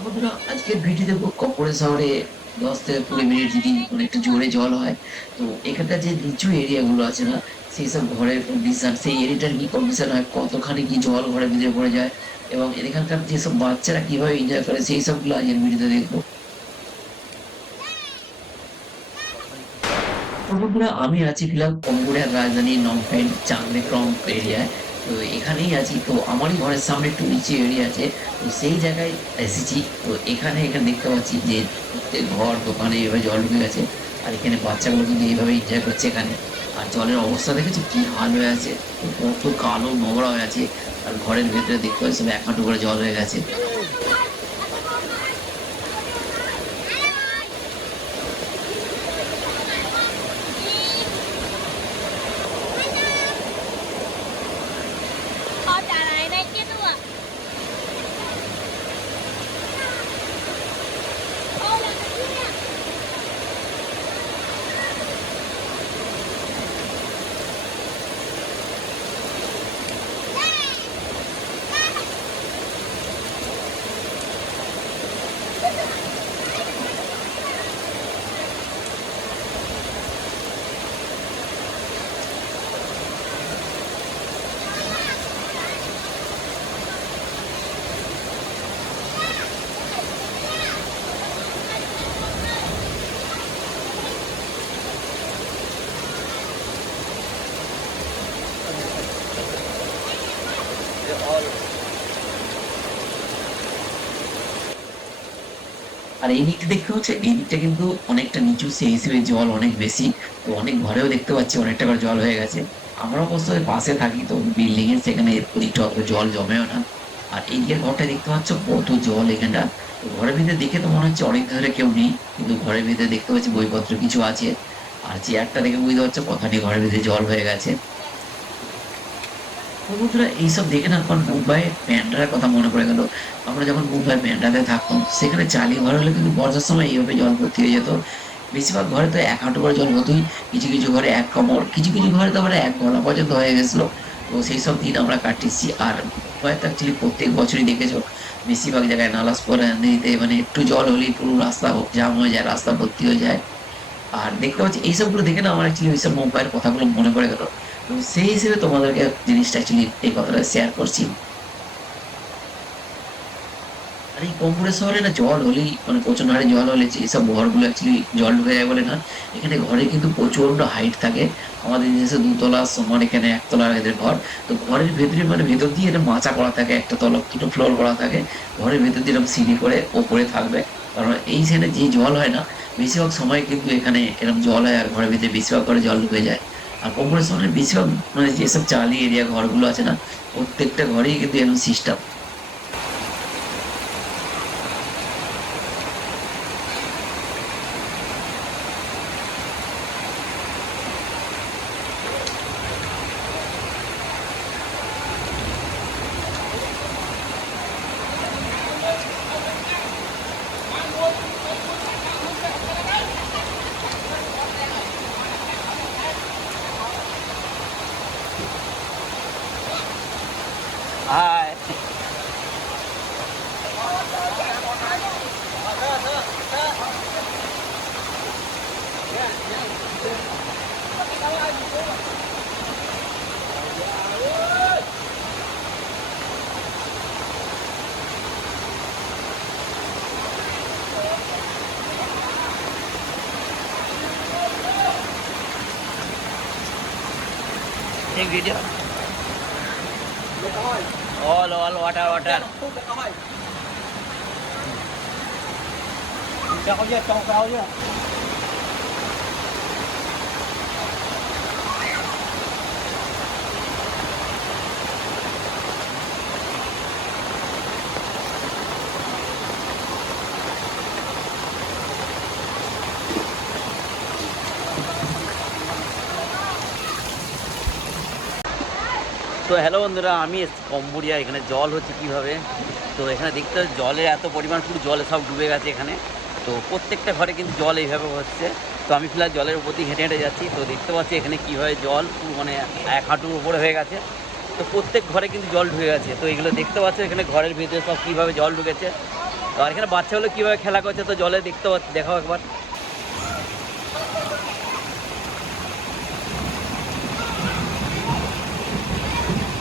বন্ধুরা আজকের ভিডিওতে কর্পোরেট শহরে 10 থেকে 20 মিনিট যদি একটু জোরে জল হয়, তো এখানকার যে নিচু এরিয়া গুলো আছে না, সেই সব ঘরের কন্ডিশন, সেই এরিয়াটার কি কন্ডিশন হয়, কতখানি কি জল ঘরের ভিতরে পড়ে যায় এবং এখানকার যেসব বাচ্চারা কিভাবে এনজয় করে সেই সবগুলো আজকের ভিডিওতে দেখবো। তো বন্ধুরা আমি আছি ফিলহাল কম্বোডিয়ার রাজধানী নমপেন চাংদেক্রম এরিয়ায়। তো এখানেই আছি, তো আমারই ঘরের সামনে একটু নিচে এরিয়া আছে, তো সেই জায়গায় এসেছি। তো এখানে দেখতে পাচ্ছি যে প্রত্যেক ঘর দোকানে এভাবে জল ঢুকে গেছে, আর এখানে বাচ্চাগুলো কিন্তু এইভাবে এনজয় করছে এখানে। আর জলের অবস্থা দেখেছি কি হাল হয়ে আছে, তো কত কালো নোংরা হয়ে আছে, আর ঘরের ভেতরে দেখতে পাচ্ছি সব 1 হাঁটু করে জল হয়ে গেছে। Có trà này đây chứ đúng không? Ô là cái gì nè? আর এই দিকটা দেখতে হচ্ছে, এই দিকটা কিন্তু অনেকটা নিচু, সেই হিসেবে জল অনেক বেশি। তো অনেক ঘরেও দেখতে পাচ্ছি অনেকটা করে জল হয়ে গেছে। আমরা অবশ্য এর পাশে থাকি, তো বিল্ডিং এর সেখানে ওদিকটা অত জল জমেও না। আর এই দিকের ঘরটা দেখতে পাচ্ছ কত জল এখানটা। তো ঘরের ভিতরে দেখে তো মনে হচ্ছে অনেক ধরে কেউ নেই, কিন্তু ঘরের ভিতরে দেখতে পাচ্ছি বইপত্র কিছু আছে। আর চেয়ারটা দেখে বুঝতে পারছো কতখানি ঘরের ভিতরে জল হয়ে গেছে। তো বন্ধুরা এইসব দেখে না এখন মুম্বাইয়ের ব্যান্ড্রার কথা মনে পড়ে গেল। আমরা যখন মুম্বাই ব্যান্ড্রাতে থাকতাম, সেখানে চালি ঘর হলে কিন্তু বর্ষার সময় এইভাবে জল ভর্তি হয়ে যেত। বেশিরভাগ ঘরে তো 1 হাঁটু করে জল হতোই, কিছু কিছু ঘরে 1 কোমর, কিছু কিছু ঘরে তো আবার 1 গলা পর্যন্ত হয়ে গেছিল। তো সেই সব দিন আমরা কাটিয়েছি। আর মুম্বাই তো অ্যাকচুয়ালি প্রত্যেক বছরই দেখেছো বেশিরভাগ জায়গায় নালাসোপারা নদীতে মানে একটু জল হলেই পুরো রাস্তা জাম হয়ে যায়, রাস্তা ভর্তি হয়ে যায়। আর দেখতে পাচ্ছি এইসবগুলো দেখে না আমার অ্যাকচুয়ালি ওইসব মুম্বাইয়ের কথাগুলো মনে পড়ে গেল। তো সেই হিসেবে তোমাদেরকে জিনিসটা অ্যাকচুয়ালি এই কথাটা শেয়ার করছি। আর এই কম্পিউটার শহরে না জল হলেই মানে প্রচন্ড হারে জল হলে যেসব ঘরগুলো অ্যাকচুয়ালি জল ঢুকে যায় বলে না, এখানে ঘরে কিন্তু প্রচন্ড হাইট থাকে। আমাদের দেশে 2 তলা সমান, এখানে 1 তলা এদের ঘর। তো ঘরের ভেতরে মানে ভেতর দিয়ে এটা মাচা করা থাকে, একটা তলা দুটো ফ্লোর করা থাকে। ঘরের ভেতর দিয়ে এরকম সিঁড়ি করে ওপরে থাকবে, কারণ এই সাইডে যে জল হয় না, বেশিরভাগ সময় কিন্তু এখানে এরকম জল হয় আর ঘরের ভিতরে বেশিরভাগ করে জল ঢুকে যায়। আর কম্পিউটার শহরের বেশিরভাগ মানে যেসব চালি এরিয়া ঘরগুলো আছে না, প্রত্যেকটা ঘরেই কিন্তু এরকম system. Hai. Take video. All water, water. Cho có giết trong cao chưa? তো হ্যালো বন্ধুরা, আমি এসেছি কম্বোডিয়া। এখানে জল হচ্ছে কীভাবে, তো এখানে দেখতে জলের এত পরিমাণ, পুরো জলে সব ডুবে গেছে এখানে। তো প্রত্যেকটা ঘরে কিন্তু জল এইভাবে হচ্ছে। তো আমি ফিলহাল জলের উপর দিয়ে হেঁটে হেঁটে যাচ্ছি। তো দেখতে পাচ্ছি এখানে কীভাবে জল পুরো মানে 1 হাঁটুর উপরে হয়ে গেছে। তো প্রত্যেক ঘরে কিন্তু জল ঢুকে গেছে। তো এগুলো দেখতে পাচ্ছি এখানে ঘরের ভিতরে সব কীভাবে জল ঢুকেছে। আর এখানে বাচ্চাগুলো কীভাবে খেলা করছে তো জলে দেখতে দেখাও একবার।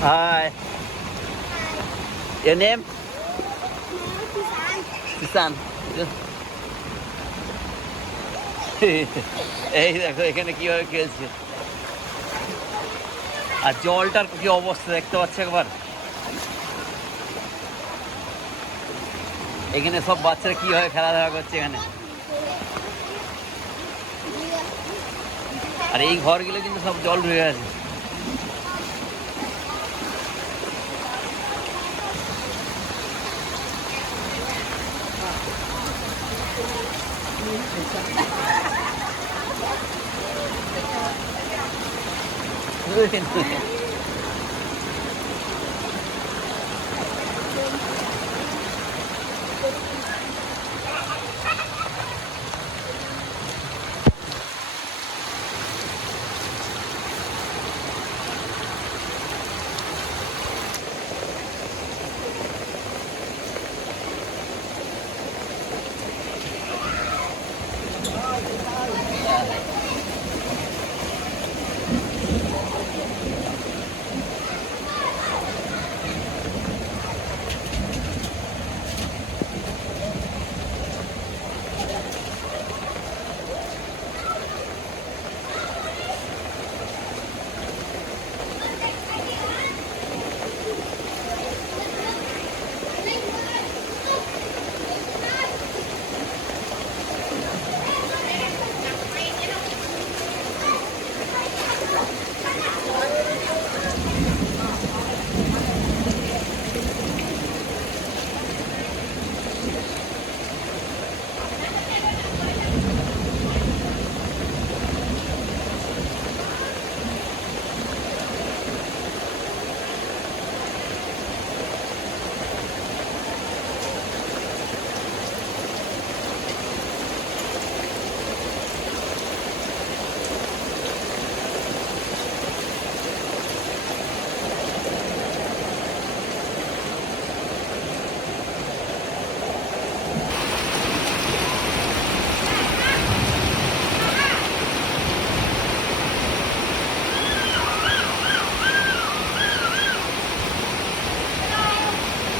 Hi, your name? কিষান। এই দেখো এখানে কিভাবে খেলছে, আর জলটার কি অবস্থা দেখতে পাচ্ছ একবার। এখানে সব বাচ্চারা কিভাবে খেলাধুলা করছে এখানে। আর এই ঘরগুলো কিন্তু সব জল ঢুকে গেছে।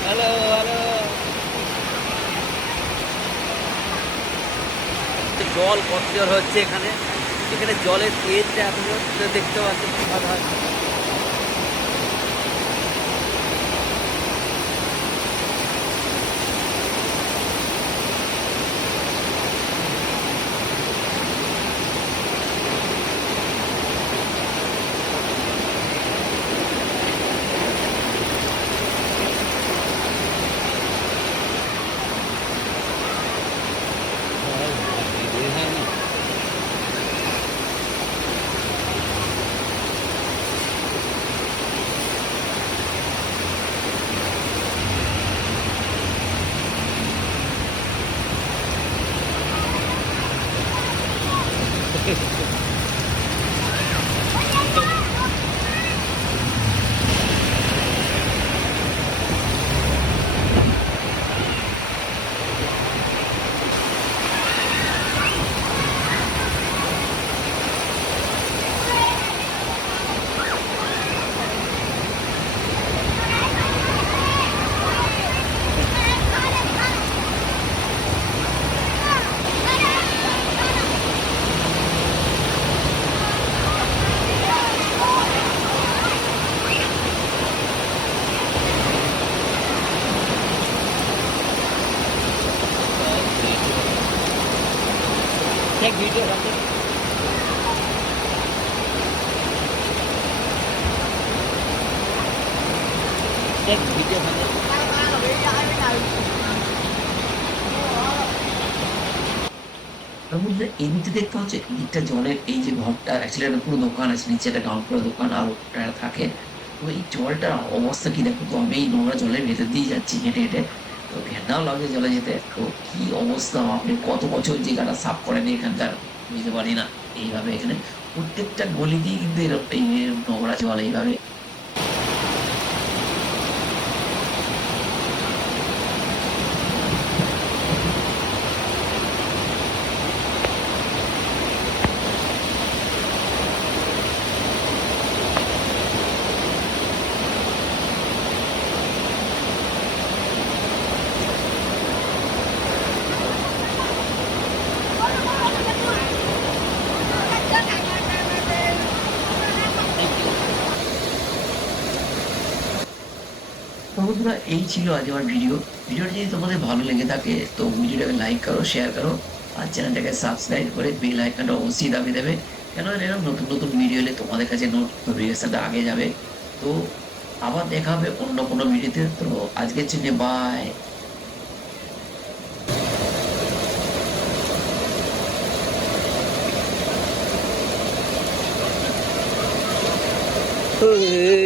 হ্যালো হ্যালো, জল কত জোর হচ্ছে এখানে। এখানে জলের তেজটা এত জোর দেখতে পাচ্ছি। Take video something. Take video something. তার মধ্যে এমনিতে দেখতে হচ্ছে দিকটা জলের এই যে ঘরটা অ্যাকচুয়ালি একটা পুরো দোকান আছে, নিচে একটা গ্রাউন্ড ফ্লোর দোকান আর ওটা থাকে। তো এই জলটার অবস্থা কি দেখো তো, আমি এই নোংরা জলের ভেতর দিয়ে যাচ্ছি হেঁটে হেঁটে, তো ঘেন্নাও লাগছে জলে যেতে। তো কি অবস্থা, আপনি কত বছর জায়গাটা সাফ করেনি এখানকার বুঝতে পারি না। এইভাবে এখানে প্রত্যেকটা গলি দিয়ে কিন্তু এই নোংরা জল এইভাবে। তো বন্ধুরা এই ছিল আজ আমার ভিডিওটা যদি তোমাদের ভালো লেগে থাকে তো ভিডিওটাকে লাইক করো, শেয়ার করো, আর চ্যানেলটাকে সাবস্ক্রাইব করে বেল আইকনটা অবশ্যই দাবিয়ে দেবে, কেন এরকম নতুন নতুন ভিডিও এলে তোমাদের কাছে নোটিফিকেশনটা আগে যাবে। তো আবার দেখা হবে অন্য কোনো ভিডিওতে। তো আজকের জন্য বাই। ও